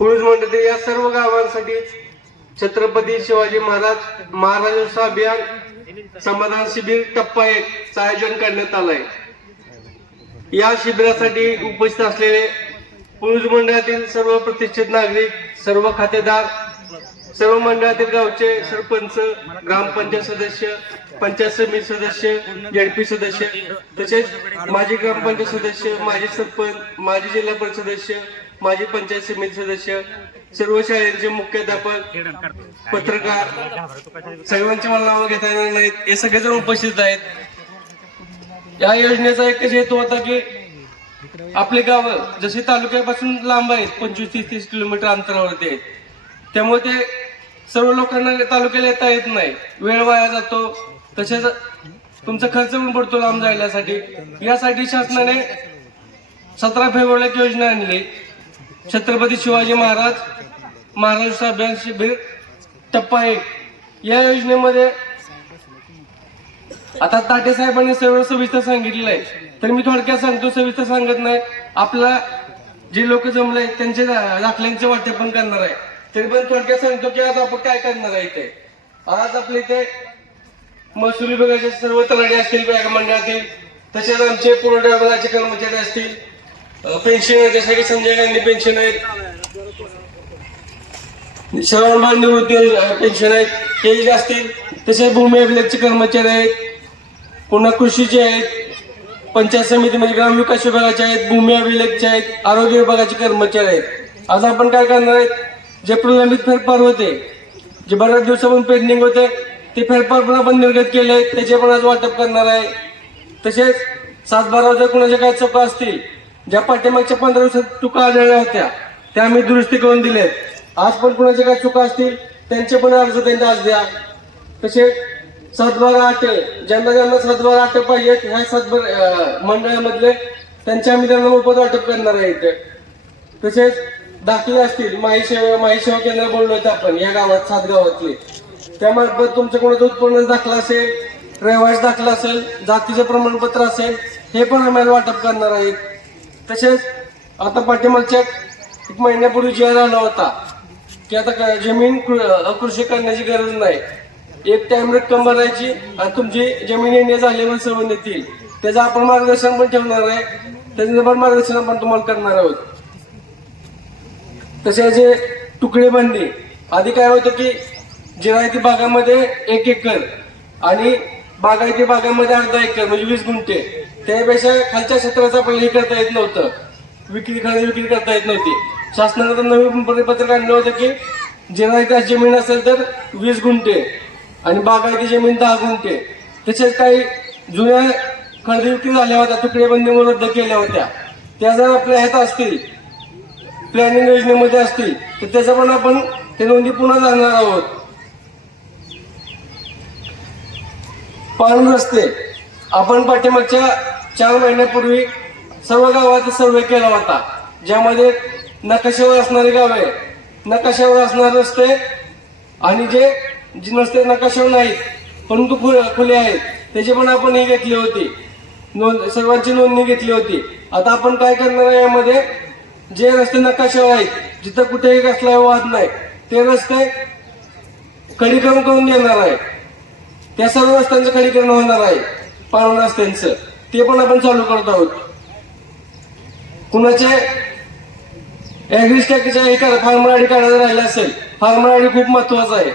पुरुष मंडळी या सर्व गावांसाठी छत्रपती शिवाजी महाराज अभियान समाधान शिबिर टप्पा 1 चं आयोजन करण्यात आलंय। या शिबिरासाठी उपस्थित असलेले पुरुष मंडळातील सर्व प्रतिष्ठित नागरिक, सर्व खातेदार, सर्व मंडळातील गावचे सरपंच, ग्रामपंचायत सदस्य, पंचायत समिती सदस्य, जेडपी सदस्य, तसेच माजी ग्रामपंचायत सदस्य, माजी सरपंच, माजी जिल्हा परिषद सदस्य, माजी पंचायत समिती सदस्य, सर्व शाळेचे मुख्याध्यापक, पत्रकार, सर्वांची मला नावं घेता येणार नाहीत, हे सगळेजण उपस्थित आहेत। या योजनेचा एकच हेतू होता की आपले गाव जसे तालुक्यापासून लांब आहेत, 25-30 किलोमीटर अंतरावरती आहेत, त्यामुळे ते सर्व लोकांना तालुक्याला येता येत नाही, वेळ वाया जातो, तसेच तुमचा खर्च पण पडतो लांब जायसाठी। यासाठी शासनाने 17 फेब्रुवारीला एक योजना आणली, छत्रपती शिवाजी महाराज अभियान शिबिर टप्पा 1। या योजनेमध्ये आता ताटे साहेबांनी सर्व सविस्तर सांगितलेलं आहे, तर मी थोडक्यात सांगतो, सविस्तर सांगत नाही। आपला जे लोक जमले त्यांचे दाखल्यांचे वाटप पण करणार आहे, तरी पण थोडक्यात सांगतो की आज आपण काय करणार आहे। इथे आज आपल्या इथे महसूल विभागाचे सर्व तलाठी असतील मंडळातील, तसेच आमचे पुरवठा विभागाचे कर्मचारी असतील, पेन्शन जसे की संजय गांधी पेन्शन आहेत, श्रवण निवृत्ती पेन्शन आहेत, हे जे असतील, तसेच भूमी अभिलेखचे कर्मचारी आहेत, पुन्हा कृषीचे आहेत, पंचायत समितीमध्ये ग्रामविकास विभागाचे आहेत, भूमी अभिलेखचे आहेत, आरोग्य विभागाचे कर्मचारी आहेत। आज आपण काय करणार आहेत, जे प्रलंबित फेरफार होते, जे बऱ्याच दिवसापासून पेंडिंग होते, ते फेरफार पण आपण निर्गत केले, त्याचे पण आज वाटप करणार आहे। तसेच 7/12 जर कुणाच्या काही चुका असतील, ज्या पाठीमागच्या 15 दिवसात चुका आढळल्या होत्या, त्या आम्ही दुरुस्ती करून दिलेत। आज पण कुणाच्या काही चुका असतील त्यांचे पण अर्ज त्यांना आज द्या। तसेच 7/12 ज्यांना 7/12 पाहिजेत, ह्या 7 मंडळामधले त्यांचे आम्ही त्यांना मोफत वाटप करणार आहे। तसेच दाखले असतील, माही सेवा केंद्र बोललो होतं आपण, या गावात 7 गावातले, त्यामार्फत तुमचं कोणाचं उत्पन्न दाखला असेल, रहिवासी दाखला असेल, जातीचं प्रमाणपत्र असेल, हे पण आम्हाला वाटप करणार आहेत। तसेच आता पाठीमागच्या 1 महिन्यापूर्वी जी आला होता की आता जमीन अकृषी करण्याची गरज नाही, 1 टाइम रक्कम भरायची आणि तुमची जमीन येणे झाल्यावर सर्व येतील, त्याचं आपण मार्गदर्शन पण ठेवणार आहे, त्याचं पण मार्गदर्शन आपण तुम्हाला करणार आहोत। तसे जे तुकडे बंदी, आधी काय होतं की जिरायती भागामध्ये 1 एकर आणि बागायती भागामध्ये अर्धा एकर म्हणजे 20 गुंठे, त्यापेक्षा खालच्या क्षेत्राचं आपल्याला हे करता येत नव्हतं, खरेदी विक्री करता येत नव्हती। शासनानं नवीन परिपत्रक आणलं होतं की जिरायती जमीन असेल तर 20 गुंठे आणि बागायती जमीन 10 गुंठे। तसेच काही जुन्या खरेदी विक्री झाल्या होत्या, तुकडे बंदीमुळे रद्द केल्या होत्या, त्या जर आपल्या ह्यात असतील, प्लॅनिंग योजनेमध्ये असतील, तर त्याचा पण आपण ते नोंदी पुन्हा जाणार आहोत। पाणी रस्ते आपण पाठीमागच्या 4 महिन्यापूर्वी सर्व गावात सर्वे केला होता, ज्यामध्ये नकाशावर असणारी गावे, नकाशावर असणारे रस्ते आणि जे नसते नकाशावर नाहीत परंतु खुले आहेत, त्याची पण आपण ही घेतली होती, सर्वांची नोंदणी घेतली होती। आता आपण काय करणार आहे, यामध्ये जे रस्ते नकाशावर आहेत, जिथं कुठेही कसला वाद नाही, ते रस्ते खडीकरण करून देणार आहे, त्या सर्व रस्त्यांचं खडीकरण होणार आहे, पाळण रस्त्यांचं, ते पण आपण चालू करत आहोत। कुणाचे ऍग्री स्टॅकच्या फार्मर आयडी काढायला राहिला असेल, फार्मर आयडी खूप महत्वाचा आहे,